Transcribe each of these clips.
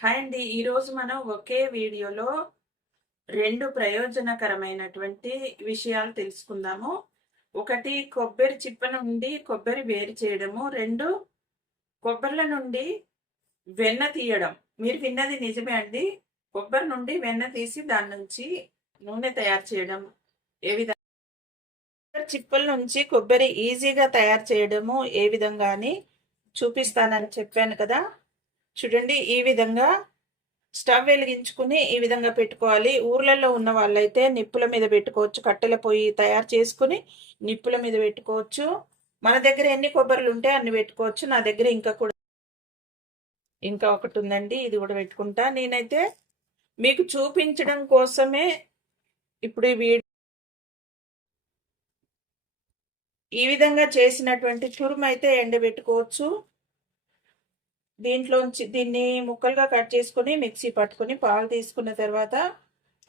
Hi అండి. ఈరోజు మనం ఒకే వీడియోలో 2 ప్రయోజనకరమైనటువంటి విషయాలు తెలుసుకుందాము. ఒకటి కొబ్బరి చిప్ప నుండి కొబ్బరి వేరు చేయడము. 2 కొబ్బరిల నుండి వెన్న తీయడం. మీరు విన్నది నిజమే అండి. కొబ్బరి నుండి వెన్న తీసి దాని నుంచి నూనె తయారు చేయడం. ఏ విధంగా చిప్పల నుంచి కొబ్బరి ఈజీగా తయారు చేయడము ఏ విధంగా అని చూపిస్తానని చెప్పాను కదా. చూడండి, ఈ విధంగా స్టవ్ వెలిగించుకుని ఈ విధంగా పెట్టుకోవాలి. ఊర్లలో ఉన్న వాళ్ళైతే నిప్పుల మీద పెట్టుకోవచ్చు. కట్టెల పొయ్యి తయారు చేసుకుని నిప్పుల మీద పెట్టుకోవచ్చు. మన దగ్గర ఎన్ని కొబ్బరిలు ఉంటే అన్ని పెట్టుకోవచ్చు. నా దగ్గర ఇంకా ఒకటి ఉందండి, ఇది కూడా పెట్టుకుంటా. నేనైతే మీకు చూపించడం కోసమే ఇప్పుడు ఈ విధంగా చేసినటువంటి తురుము అయితే ఎండబెట్టుకోవచ్చు. దీంట్లోంచి దీన్ని ముక్కలుగా కట్ చేసుకుని మిక్సీ పట్టుకుని పాలు తీసుకున్న తర్వాత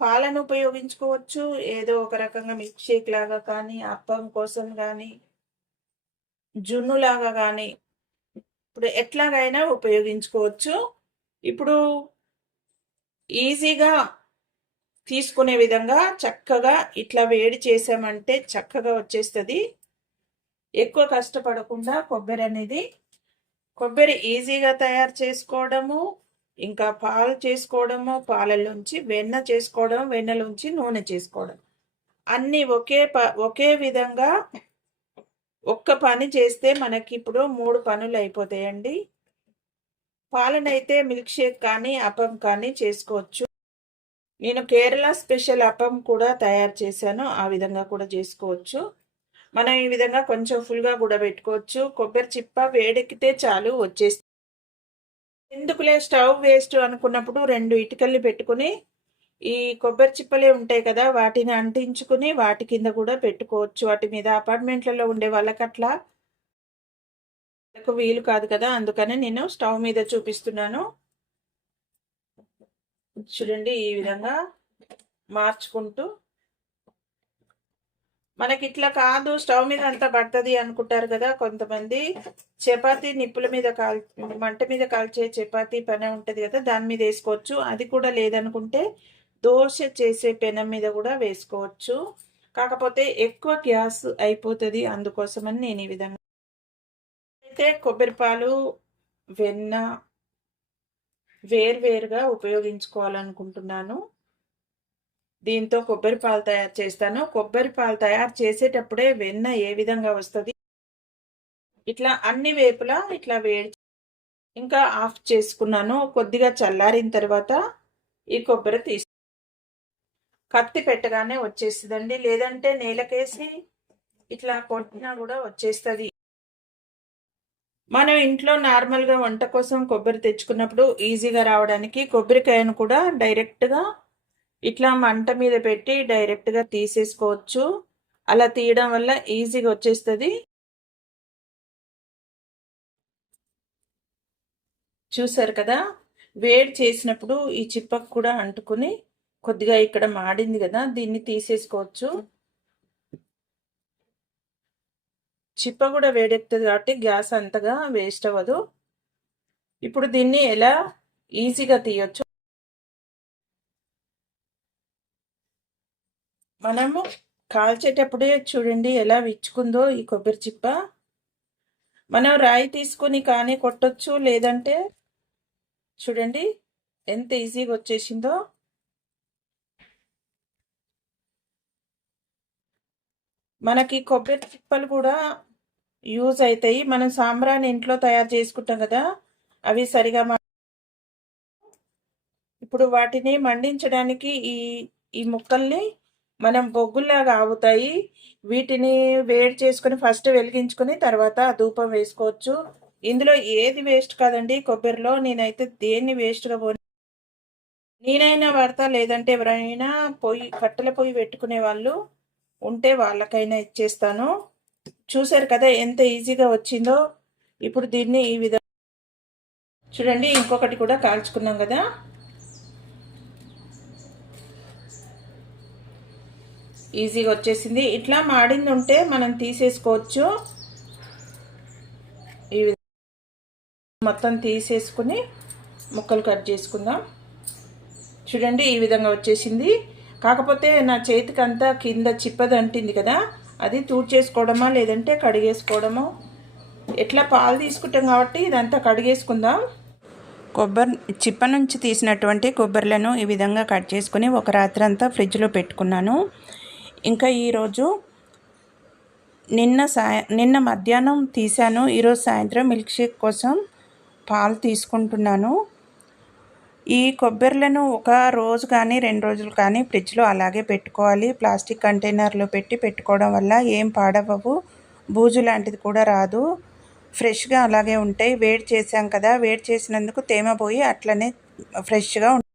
పాలను ఉపయోగించుకోవచ్చు. ఏదో ఒక రకంగా మిల్క్ షేక్ లాగా కానీ, అప్పం కోసం కానీ, జున్ను లాగా కానీ, ఇప్పుడు ఎట్లాగైనా ఉపయోగించుకోవచ్చు. ఇప్పుడు ఈజీగా తీసుకునే విధంగా చక్కగా ఇట్లా వేడి చేసామంటే చక్కగా వచ్చేస్తుంది. ఎక్కువ కష్టపడకుండా కొబ్బరి ఈజీగా తయారు చేసుకోవడము, ఇంకా పాలు చేసుకోవడము, పాలలోంచి వెన్న చేసుకోవడం, వెన్నలోంచి నూనె చేసుకోవడం, అన్నీ ఒకే విధంగా ఒక్క పని చేస్తే మనకి ఇప్పుడు 3 పనులు అయిపోతాయండి. పాలనైతే మిల్క్ షేక్ కానీ అప్పం కానీ చేసుకోవచ్చు. నేను కేరళ స్పెషల్ అప్పం కూడా తయారు చేశాను. ఆ విధంగా కూడా చేసుకోవచ్చు. మనం ఈ విధంగా కొంచెం ఫుల్గా కూడా పెట్టుకోవచ్చు. కొబ్బరి చిప్ప వేడెక్కితే చాలు వచ్చేస్తుంది. ఎందుకులే స్టవ్ వేస్ట్ అనుకున్నప్పుడు 2 ఇటుకల్ని పెట్టుకుని ఈ కొబ్బరి చిప్పలే ఉంటాయి కదా, వాటిని అంటించుకుని వాటి కింద కూడా పెట్టుకోవచ్చు. వాటి మీద అపార్ట్మెంట్లలో ఉండే వాళ్ళకి అట్లా వీలు కాదు కదా, అందుకని నేను స్టవ్ మీద చూపిస్తున్నాను. చూడండి, ఈ విధంగా మార్చుకుంటూ. మనకి ఇట్లా కాదు, స్టవ్ మీద అంతా పడుతుంది అనుకుంటారు కదా కొంతమంది. చపాతీ నిప్పుల మీద మంట మీద కాల్చే చపాతీ పెనం ఉంటుంది కదా, దాని మీద వేసుకోవచ్చు. అది కూడా లేదనుకుంటే దోశ చేసే పెనం మీద కూడా వేసుకోవచ్చు. కాకపోతే ఎక్కువ గ్యాస్ అయిపోతుంది, అందుకోసమని నేను ఈ విధంగా అయితే కొబ్బరి పాలు, వెన్న వేరువేరుగా ఉపయోగించుకోవాలనుకుంటున్నాను. దీంతో కొబ్బరి పాలు తయారు చేస్తాను. కొబ్బరి పాలు తయారు చేసేటప్పుడే వెన్న ఏ విధంగా వస్తుంది, ఇట్లా అన్ని వేపులా ఇట్లా వేడి ఇంకా ఆఫ్ చేసుకున్నాను. కొద్దిగా చల్లారిన తర్వాత ఈ కొబ్బరి కత్తి పెట్టగానే వచ్చేస్తుందండి, లేదంటే నేలకేసి ఇట్లా కొట్టినా కూడా వచ్చేస్తుంది. మనం ఇంట్లో నార్మల్గా వంట కోసం కొబ్బరి తెచ్చుకున్నప్పుడు ఈజీగా రావడానికి కొబ్బరికాయను కూడా డైరెక్ట్గా ఇట్లా మంట మీద పెట్టి డైరెక్ట్గా తీసేసుకోవచ్చు. అలా తీయడం వల్ల ఈజీగా వచ్చేస్తుంది. చూసారు కదా, వేడి చేసినప్పుడు ఈ చిప్పకు కూడా అంటుకుని కొద్దిగా ఇక్కడ మాడింది కదా, దీన్ని తీసేసుకోవచ్చు. చిప్ప కూడా వేడెక్కుతుంది కాబట్టి గ్యాస్ అంతగా వేస్ట్ అవ్వదు. ఇప్పుడు దీన్ని ఎలా ఈజీగా తీయొచ్చు, మనము కాల్చేటప్పుడే చూడండి ఎలా విచ్చుకుందో ఈ కొబ్బరి చిప్ప. మనం రాయి తీసుకొని కానీ కొట్టొచ్చు, లేదంటే చూడండి ఎంత ఈజీగా వచ్చేసిందో. మనకి కొబ్బరి చిప్పలు కూడా యూజ్ అవుతాయి. మనం సాంబ్రాన్ని ఇంట్లో తయారు చేసుకుంటాం కదా, అవి సరిగా ఇప్పుడు వాటిని మండించడానికి ఈ ముక్కల్ని మనం బొగ్గుల్లాగా ఆగుతాయి. వీటిని వేడి చేసుకుని ఫస్ట్ వెలిగించుకొని తర్వాత ధూపం వేసుకోవచ్చు. ఇందులో ఏది వేస్ట్ కాదండి కొబ్బరిలో. నేనైతే దేన్ని వేస్ట్గా నేనైనా వాడతా, లేదంటే ఎవరైనా కట్టెల పొయ్యి పెట్టుకునే వాళ్ళు ఉంటే వాళ్ళకైనా ఇచ్చేస్తాను. చూసారు కదా ఎంత ఈజీగా వచ్చిందో. ఇప్పుడు దీన్ని ఈ విధంగా చూడండి, ఇంకొకటి కూడా కాల్చుకున్నాం కదా, ఈజీగా వచ్చేసింది. ఇట్లా మాడింది ఉంటే మనం తీసేసుకోవచ్చు. ఈ విధంగా మొత్తం తీసేసుకుని ముక్కలు కట్ చేసుకుందాం. చూడండి ఈ విధంగా వచ్చేసింది. కాకపోతే నా చేతికి అంతా కింద చిప్పది అంటింది కదా, అది తూడ్చేసుకోవడమా లేదంటే కడిగేసుకోవడమో, ఎట్లా పాలు తీసుకుంటాం కాబట్టి ఇదంతా కడిగేసుకుందాం. చిప్ప నుంచి తీసినటువంటి కొబ్బరిలను ఈ విధంగా కట్ చేసుకుని ఒక రాత్రి అంతా ఫ్రిడ్జ్లో పెట్టుకున్నాను. ఇంకా ఈరోజు నిన్న మధ్యాహ్నం తీసాను. ఈరోజు సాయంత్రం మిల్క్ షేక్ కోసం పాలు తీసుకుంటున్నాను. ఈ కొబ్బరిలను ఒక రోజు కానీ 2 రోజులు కానీ ఫ్రిడ్జ్లో అలాగే పెట్టుకోవాలి. ప్లాస్టిక్ కంటైనర్లో పెట్టుకోవడం వల్ల ఏం పాడవవు, బూజు లాంటిది కూడా రాదు. ఫ్రెష్గా అలాగే ఉంటాయి. వేడి చేసాం కదా, వేడి చేసినందుకు తేమ పోయి అట్లనే ఫ్రెష్గా ఉంటాయి.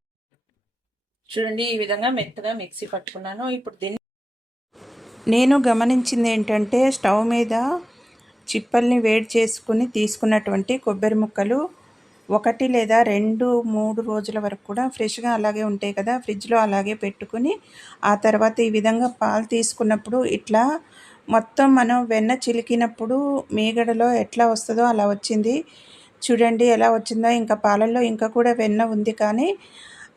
చూడండి ఈ విధంగా మెత్తగా మిక్సీ పట్టుకున్నాను. ఇప్పుడు దీన్ని నేను గమనించింది ఏంటంటే, స్టవ్ మీద చిప్పల్ని వేడి చేసుకుని తీసుకున్నటువంటి కొబ్బరి ముక్కలు 1 లేదా 2, 3 రోజుల వరకు కూడా ఫ్రెష్గా అలాగే ఉంటాయి కదా. ఫ్రిడ్జ్లో అలాగే పెట్టుకుని ఆ తర్వాత ఈ విధంగా పాలు తీసుకున్నప్పుడు ఇట్లా మొత్తం మనం వెన్న చిలికినప్పుడు మీగడలో ఎట్లా వస్తుందో అలా వచ్చింది. చూడండి ఎలా వచ్చిందో. ఇంకా పాలల్లో ఇంకా కూడా వెన్న ఉంది, కానీ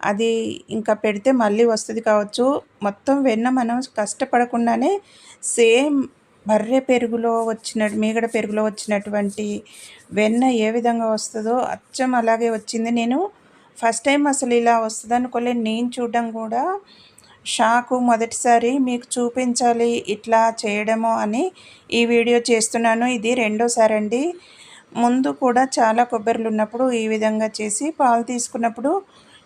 అది ఇంకా పెడితే మళ్ళీ వస్తుంది కావచ్చు. మొత్తం వెన్న మనం కష్టపడకుండానే సేమ్ బర్రె పెరుగులో మీగడ పెరుగులో వచ్చినటువంటి వెన్న ఏ విధంగా వస్తుందో అచ్చం అలాగే వచ్చింది. నేను ఫస్ట్ టైం అసలు ఇలా వస్తుంది అనుకోలేదు. నేను చూడడం కూడా షాకు. మొదటిసారి మీకు చూపించాలి ఇట్లా చేయడము అని ఈ వీడియో చేస్తున్నాను. ఇది రెండోసారి అండి. ముందు కూడా చాలా కొబ్బరిలు ఉన్నప్పుడు ఈ విధంగా చేసి పాలు తీసుకున్నప్పుడు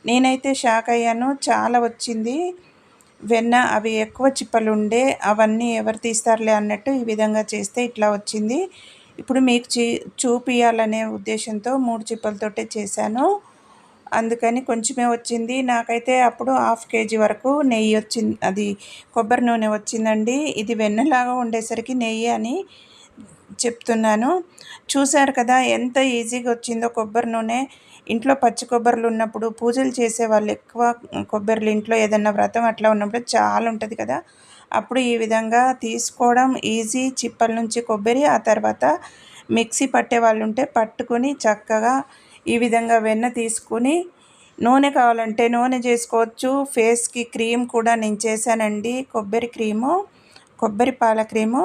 నేనైతే షాక్ అయ్యాను. చాలా వచ్చింది వెన్న. అవి ఎక్కువ చిప్పలు ఉండే, అవన్నీ ఎవరు తీస్తారులే అన్నట్టు ఈ విధంగా చేస్తే ఇట్లా వచ్చింది. ఇప్పుడు మీకు చూపియాలనే ఉద్దేశంతో 3 చిప్పలతోటే చేశాను. అందుకని కొంచెమే వచ్చింది. నాకైతే అప్పుడు 1/2 kg వరకు నెయ్యి వచ్చింది, అది కొబ్బరి నూనె వచ్చిందండి. ఇది వెన్నలాగా ఉండేసరికి నెయ్యి అని చెప్తున్నాను. చూశారు కదా ఎంత ఈజీగా వచ్చిందో కొబ్బరి నూనె. ఇంట్లో పచ్చి కొబ్బరిలు ఉన్నప్పుడు పూజలు చేసేవాళ్ళు ఎక్కువ కొబ్బరిలు ఇంట్లో ఏదైనా వ్రతం అట్లా ఉన్నప్పుడు చాలా ఉంటుంది కదా, అప్పుడు ఈ విధంగా తీసుకోవడం ఈజీ. చిప్పల నుంచి కొబ్బరి, ఆ తర్వాత మిక్సీ పట్టే వాళ్ళు ఉంటే పట్టుకొని చక్కగా ఈ విధంగా వెన్న తీసుకుని నూనె కావాలంటే నూనె చేసుకోవచ్చు. ఫేస్కి క్రీమ్ కూడా నేను చేశానండి. కొబ్బరి పాల క్రీము,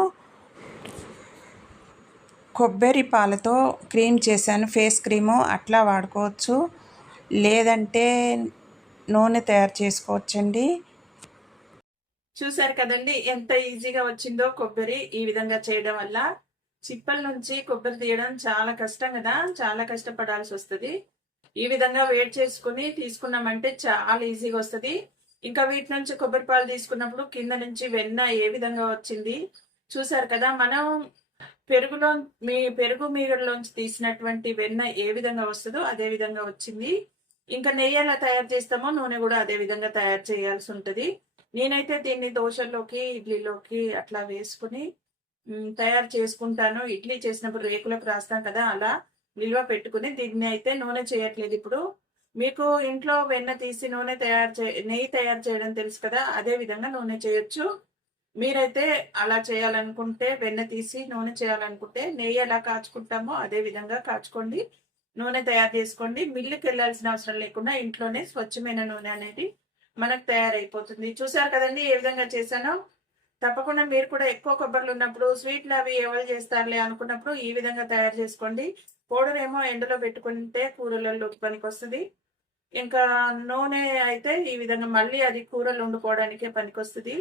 కొబ్బరి పాలతో క్రీమ్ చేశాను, ఫేస్ క్రీము. అట్లా వాడుకోవచ్చు, లేదంటే నూనె తయారు చేసుకోవచ్చండి. చూసారు కదండి ఎంత ఈజీగా వచ్చిందో కొబ్బరి ఈ విధంగా చేయడం వల్ల. చిప్పల నుంచి కొబ్బరి తీయడం చాలా కష్టం కదా, చాలా కష్టపడాల్సి వస్తుంది. ఈ విధంగా వేడి చేసుకుని తీసుకున్నామంటే చాలా ఈజీగా వస్తుంది. ఇంకా వీటి నుంచి కొబ్బరి పాలు తీసుకున్నప్పుడు కింద నుంచి వెన్న ఏ విధంగా వచ్చింది చూసారు కదా. మనం పెరుగు మీగడలోంచి తీసినటువంటి వెన్న ఏ విధంగా వస్తుందో అదే విధంగా వచ్చింది. ఇంకా నెయ్యి ఎలా తయారు చేస్తామో నూనె కూడా అదే విధంగా తయారు చేయాల్సి ఉంటుంది. నేనైతే దీన్ని దోశల్లోకి, ఇడ్లీలోకి అట్లా వేసుకుని తయారు చేసుకుంటాను. ఇడ్లీ చేసినప్పుడు రేకులకు రాస్తాం కదా, అలా నిల్వ పెట్టుకుని. దీన్ని అయితే నూనె చేయట్లేదు. ఇప్పుడు మీకు ఇంట్లో వెన్న తీసి నెయ్యి తయారు చేయడం తెలుసు కదా, అదే విధంగా నూనె చేయొచ్చు. మీరైతే అలా చేయాలనుకుంటే, వెన్న తీసి నూనె చేయాలనుకుంటే నెయ్యి ఎలా కాచుకుంటామో అదే విధంగా కాచుకోండి, నూనె తయారు చేసుకోండి. మిల్లుకి వెళ్ళాల్సిన అవసరం లేకుండా ఇంట్లోనే స్వచ్ఛమైన నూనె అనేది మనకు తయారైపోతుంది. చూసారు కదండి ఏ విధంగా చేశానో. తప్పకుండా మీరు కూడా ఎక్కువ కొబ్బరిలు ఉన్నప్పుడు, స్వీట్లు అవి ఎవరు చేస్తారులే అనుకున్నప్పుడు ఈ విధంగా తయారు చేసుకోండి. పౌడర్ ఏమో ఎండలో పెట్టుకుంటే కూరలలోకి పనికి వస్తుంది. ఇంకా నూనె అయితే ఈ విధంగా మళ్ళీ అది కూరలు వండుకోవడానికే పనికి వస్తుంది.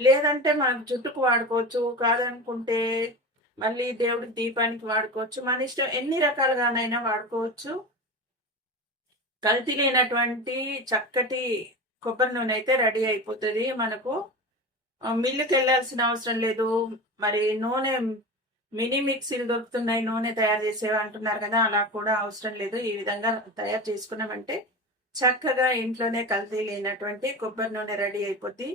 లేదంటే మనం జుట్టుకు వాడుకోవచ్చు, కాదనుకుంటే మళ్ళీ దేవుడికి దీపానికి వాడుకోవచ్చు. మన ఇష్టం, ఎన్ని రకాలుగానైనా వాడుకోవచ్చు. కల్తీ లేనటువంటి చక్కటి కొబ్బరి నూనె అయితే రెడీ అయిపోతుంది మనకు. మిల్లుకి వెళ్ళాల్సిన అవసరం లేదు. మరి నూనె మినీ మిక్సీలు దొరుకుతున్నాయి నూనె తయారు చేసేవి అంటున్నారు కదా, అలా కూడా అవసరం లేదు. ఈ విధంగా తయారు చేసుకున్నామంటే చక్కగా ఇంట్లోనే కల్తీ లేనటువంటి కొబ్బరి నూనె రెడీ అయిపోద్ది.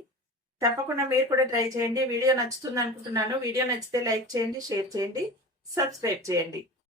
తప్పకుండా మీరు కూడా ట్రై చేయండి. వీడియో నచ్చుతుంది అనుకుంటున్నాను. వీడియో నచ్చితే లైక్ చేయండి, షేర్ చేయండి, సబ్స్క్రైబ్ చేయండి.